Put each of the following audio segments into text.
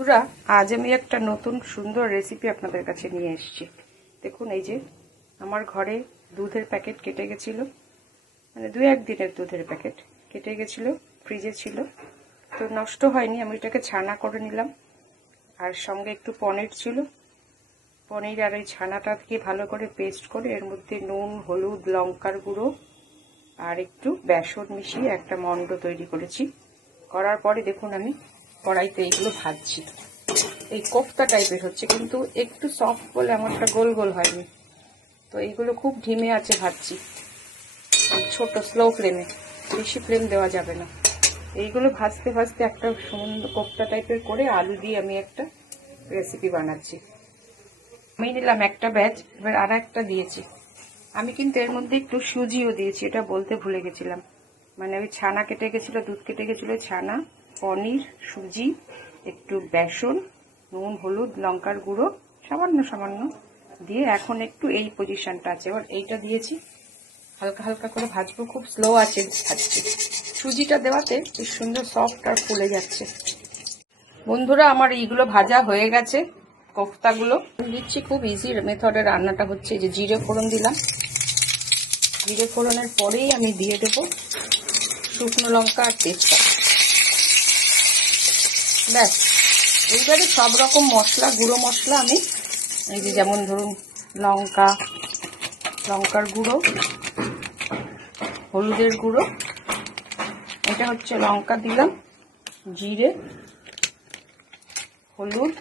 বন্ধুরা, আজ আমি একটা নতুন সুন্দর রেসিপি আপনাদের কাছে নিয়ে এসেছি। দেখুন, এই যে আমার ঘরে দুধের প্যাকেট কেটে গেছিল, মানে 2-1 দিনের দুধের প্যাকেট কেটে গেছিল, ফ্রিজে ছিল, তো নষ্ট হয়নি। আমি এটাকে ছানা করে নিলাম, আর সঙ্গে একটু পনির ছিল। পনির আর এই ছানাটা থেকে ভালো করে পেস্ট করে এর মধ্যে নুন, হলুদ, লঙ্কার গুঁড়ো আর একটু বেসন মিশিয়ে একটা মণ্ড তৈরি করেছি। করার পরে দেখুন আমি কড়াইতে এইগুলো ভাজছি। এই কোফতা টাইপের হচ্ছে, কিন্তু একটু সফট বলে আমারটা গোল গোল হয়নি। তো এইগুলো খুব ধিমে আছে ভাজছি, ছোট স্লো ফ্লেমে, বেশি ফ্লেম দেওয়া যাবে না। এইগুলো ভাজতে ভাজতে একটা সুন্দর কোফতা টাইপের করে আলু দিয়ে আমি একটা রেসিপি বানাচ্ছি। আমি নিলাম একটা ব্যাচ, এবার আর একটা দিয়েছি। আমি কিন্তু এর মধ্যে একটু সুজিও দিয়েছি, এটা বলতে ভুলে গেছিলাম। মানে ওই ছানা কেটে গেছিলো, দুধ কেটে গেছিলো, ছানা, পনির, সুজি, একটু বেসন, নুন, হলুদ, লঙ্কার গুঁড়ো সামান্য সামান্য দিয়ে এখন একটু এই পজিশনটা আছে। এবার এইটা দিয়েছি, হালকা হালকা করে ভাজবো, খুব স্লো আছে ভাজছি। সুজিটা দেওয়াতে খুব সুন্দর সফট আর ফুলে যাচ্ছে। বন্ধুরা, আমার এইগুলো ভাজা হয়ে গেছে, কোফতাগুলো দিচ্ছি। খুব ইজি মেথডে রান্নাটা হচ্ছে। যে জিরে ফোড়ন দিলাম, জিরে ফোড়নের পরেই আমি দিয়ে দেবো শুকনো লঙ্কা আর তেজপাতা। ব্যাস, এইবারে সব রকম মশলা, গুঁড়ো মশলা আমি এই যে, যেমন ধরুন লঙ্কার গুঁড়ো, হলুদের গুঁড়ো, এটা হচ্ছে লঙ্কা দিলাম, জিরে, হলুদ,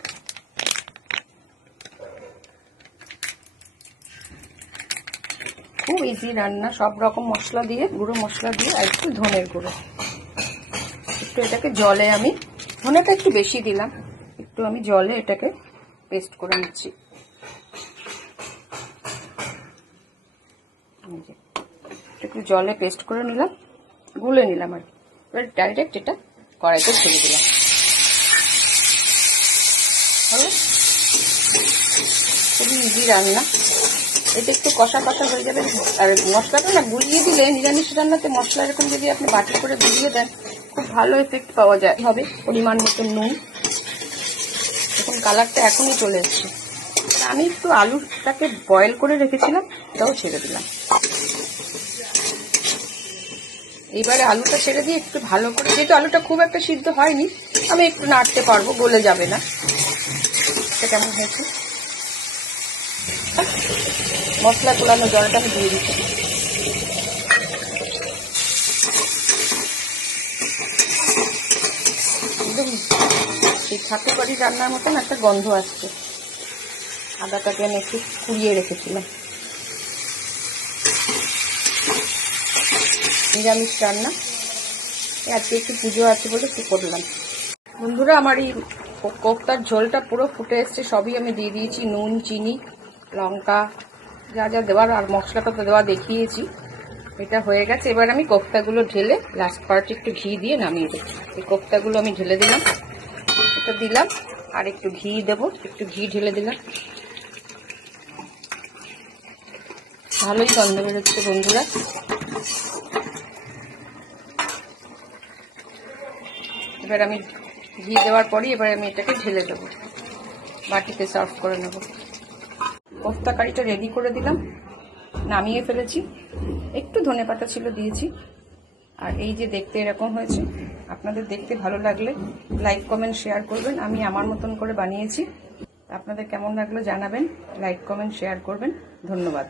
খুব ইজি রান্না, সব রকম মশলা দিয়ে, গুঁড়ো মশলা দিয়ে, আর একটু ধনের গুঁড়ো। একটু এটাকে জলে আমি, ধনেটা একটু বেশি দিলাম, একটু আমি জলে এটাকে পেস্ট করে নিচ্ছি। একটু জলে পেস্ট করে নিলাম, গুলে নিলাম আর কি। এবার ডাইরেক্ট এটা কড়াইতে ছেড়ে দিলাম। খুবই ইজি রান্না। এটা একটু কষা কষা হয়ে যাবে। আর মশলাটা না গুলিয়ে দিলে, নিরামিষ রান্নাতে মশলা এরকম যদি আপনি বাটি করে গুলিয়ে দেন, খুব ভালো এফেক্ট পাওয়া যায়। হবে পরিমাণ মতো নুন। এখন কালারটা এখনই চলে এসছে। আমি একটু আলুটাকে বয়েল করে রেখেছিলাম, এটাও ছেড়ে দিলাম। এইবারে আলুটা ছেড়ে দিয়ে একটু ভালো করে, যেহেতু আলুটা খুব একটা সিদ্ধ হয়নি, আমি একটু নাড়তে পারবো, গলে যাবে না। এটা কেমন হয়েছে? মশলা কোলানো জলটা আমি দিয়ে দিচ্ছি। একদম সেই ঠাকুর বাড়ির রান্নার মতন একটা গন্ধ আসছে। আদাটাকে আমি একটু কুড়িয়ে রেখেছিলাম। নিরামিষ রান্না, আজকে একটু পুজো আছে বলে একটু করলাম। বন্ধুরা, আমার এই কোফতার ঝোলটা পুরো ফুটে এসছে। সবই আমি দিয়ে দিয়েছি, নুন, চিনি, লঙ্কা, যা যা দেওয়ার, আর মশলাটা তো দেওয়া দেখিয়েছি। এটা হয়ে গেছে। এবার আমি কোফতাগুলো ঢেলে লাস্ট পার্টে একটু ঘি দিয়ে নামিয়ে দেবো। এই কোফতাগুলো আমি ঢেলে দিলাম, এটা দিলাম, আর একটু ঘি দেবো, একটু ঘি ঢেলে দিলাম। ভালোই গন্ধ বেরোচ্ছে বন্ধুরা। এবার আমি ঘি দেওয়ার পরই এবার আমি এটাকে ঢেলে দেবো, বাটিতে সার্ভ করে নেব। কোফতা কারিটা রেডি করে দিলাম, নামিয়ে ফেলেছি। একটু ধনেপাতা ছিল, দিয়েছি। আর এই যে দেখতে এরকম হয়েছে। আপনাদের দেখতে ভালো লাগলে লাইক, কমেন্ট, শেয়ার করবেন। আমি আমার মতন করে বানিয়েছি। আপনাদের কেমন লাগলো জানাবেন, লাইক, কমেন্ট, শেয়ার করবেন। ধন্যবাদ।